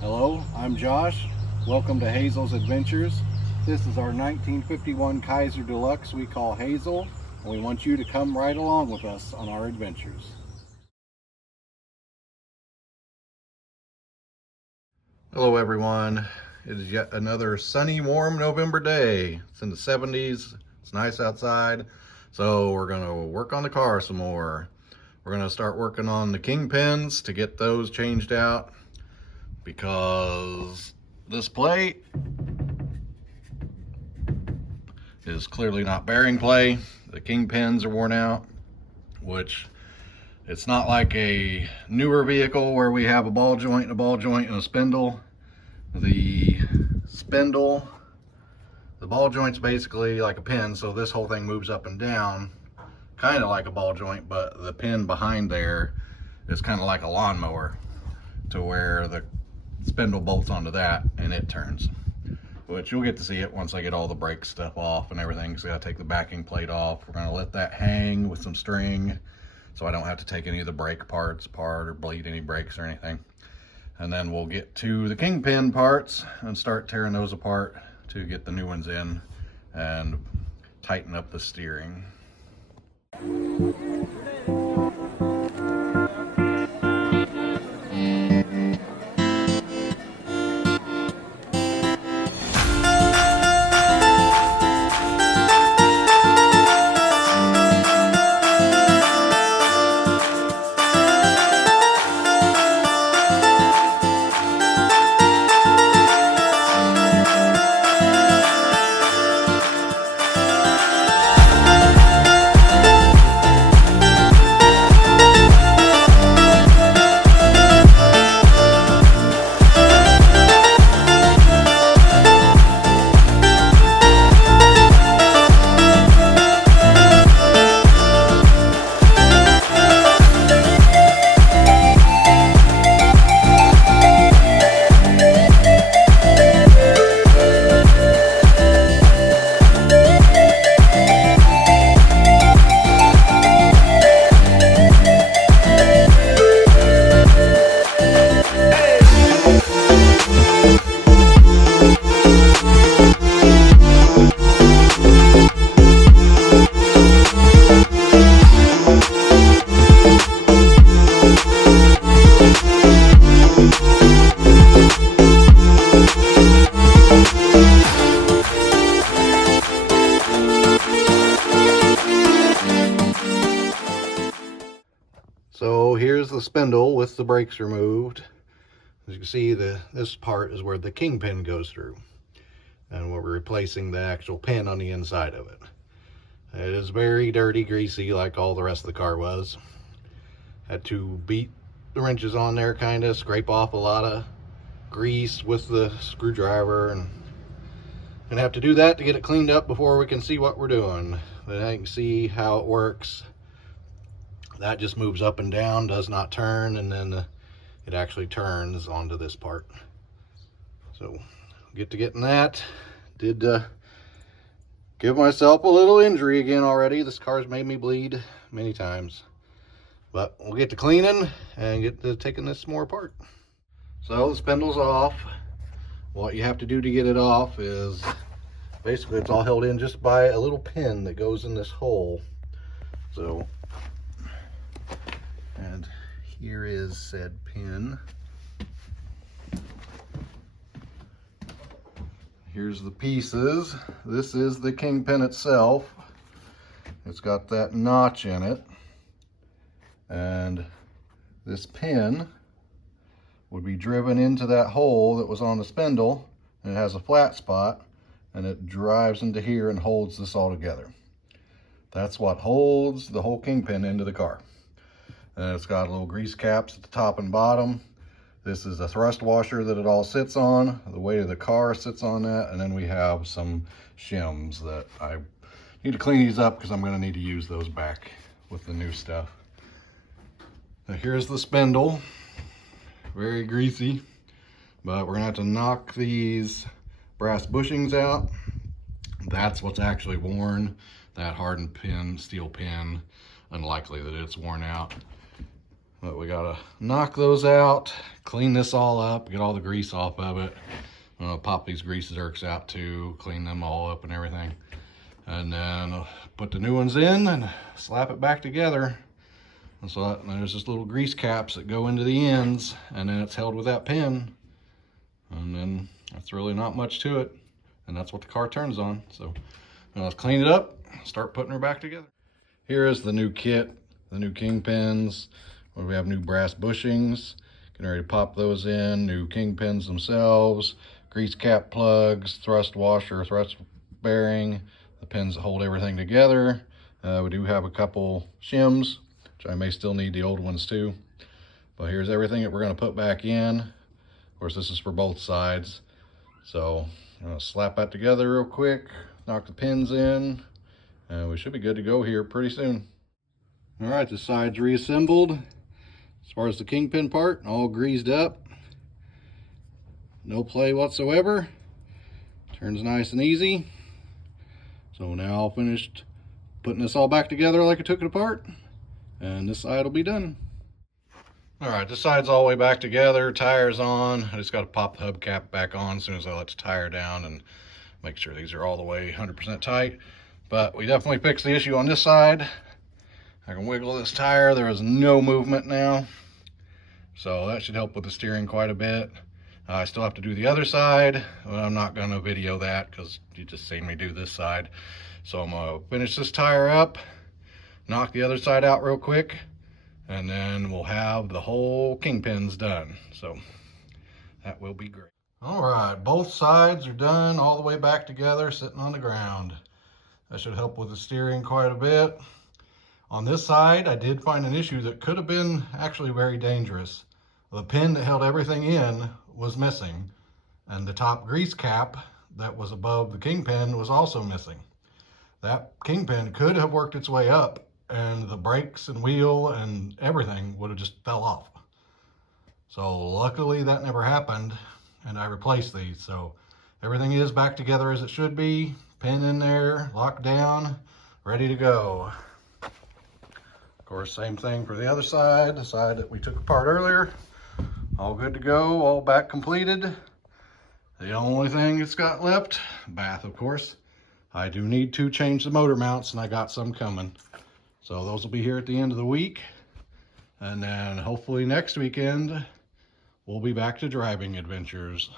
Hello, I'm Josh. Welcome to Hazel's Adventures. This is our 1951 Kaiser Deluxe we call Hazel, and we want you to come right along with us on our adventures. Hello everyone. It is yet another sunny, warm November day. It's in the 70s. It's nice outside. So we're going to work on the car some more. We're going to start working on the kingpins to get those changed out, because this plate is clearly not bearing play. The kingpins are worn out, which it's not like a newer vehicle where we have a ball joint and a spindle. The ball joint's basically like a pin, so this whole thing moves up and down, kind of like a ball joint, but the pin behind there is kind of like a lawnmower, to where the spindle bolts onto that and it turns, which you'll get to see it once I get all the brake stuff off and everything. So I gotta take the backing plate off. We're gonna let that hang with some string so I don't have to take any of the brake parts apart or bleed any brakes or anything. And then we'll get to the kingpin parts and start tearing those apart to get the new ones in and tighten up the steering. So here's the spindle with the brakes removed. As you can see, this part is where the kingpin goes through, and we're replacing the actual pin on the inside of it. It is very dirty, greasy, like all the rest of the car was. Had to beat the wrenches on there, kind of scrape off a lot of grease with the screwdriver, and gonna have to do that to get it cleaned up before we can see what we're doing. But I can see how it works. That just moves up and down, does not turn, and then it actually turns onto this part. So get to getting that. Did give myself a little injury again already. This car's made me bleed many times. But we'll get to cleaning and get to taking this more apart. So the spindle's off. What you have to do to get it off is basically it's all held in just by a little pin that goes in this hole. So, and here is said pin. Here's the pieces. This is the kingpin itself. It's got that notch in it. And this pin would be driven into that hole that was on the spindle, and it has a flat spot, and it drives into here and holds this all together. That's what holds the whole kingpin into the car. And it's got little grease caps at the top and bottom. This is the thrust washer that it all sits on. The weight of the car sits on that. And then we have some shims that I need to clean these up because I'm going to need to use those back with the new stuff. Now here's the spindle. Very greasy. But we're going to have to knock these brass bushings out. That's what's actually worn. That hardened pin, steel pin, unlikely that it's worn out. But we gotta knock those out, clean this all up, get all the grease off of it. I'm gonna pop these grease zerks out too, clean them all up and everything. And then put the new ones in and slap it back together. And so there's just little grease caps that go into the ends, and then it's held with that pin. And then that's really not much to it. And that's what the car turns on. So let's clean it up, start putting her back together. Here is the new kit, the new Kingpins. We have new brass bushings. Getting ready to pop those in. New Kingpins themselves. Grease cap plugs, thrust washer, thrust bearing. The pins that hold everything together. We do have a couple shims, which I may still need the old ones too. But here's everything that we're going to put back in. Of course, this is for both sides. So I'm going to slap that together real quick, knock the pins in, and we should be good to go here pretty soon. All right, the side's reassembled. As far as the Kingpin part, all greased up. No play whatsoever. Turns nice and easy. So now I'll finish putting this all back together like I took it apart, and this side will be done. All right, this side's all the way back together, tires on. I just got to pop the hubcap back on as soon as I let the tire down and make sure these are all the way 100% tight. But we definitely fixed the issue on this side. I can wiggle this tire. There is no movement now. So that should help with the steering quite a bit. I still have to do the other side, but I'm not going to video that because you just seen me do this side. So I'm going to finish this tire up, knock the other side out real quick, and then we'll have the whole Kingpins done. So that will be great. All right, both sides are done all the way back together, sitting on the ground. That should help with the steering quite a bit. On this side, I did find an issue that could have been actually very dangerous. The pin that held everything in was missing, and the top grease cap that was above the Kingpin was also missing. That Kingpin could have worked its way up, and the brakes and wheel and everything would have just fell off. So luckily that never happened, and I replaced these. So everything is back together as it should be, pin in there, locked down, ready to go. Of course, same thing for the other side, the side that we took apart earlier. All good to go, all back completed. The only thing that's got left, bath of course. I do need to change the motor mounts, and I got some coming. So those will be here at the end of the week. And then hopefully next weekend, we'll be back to driving adventures.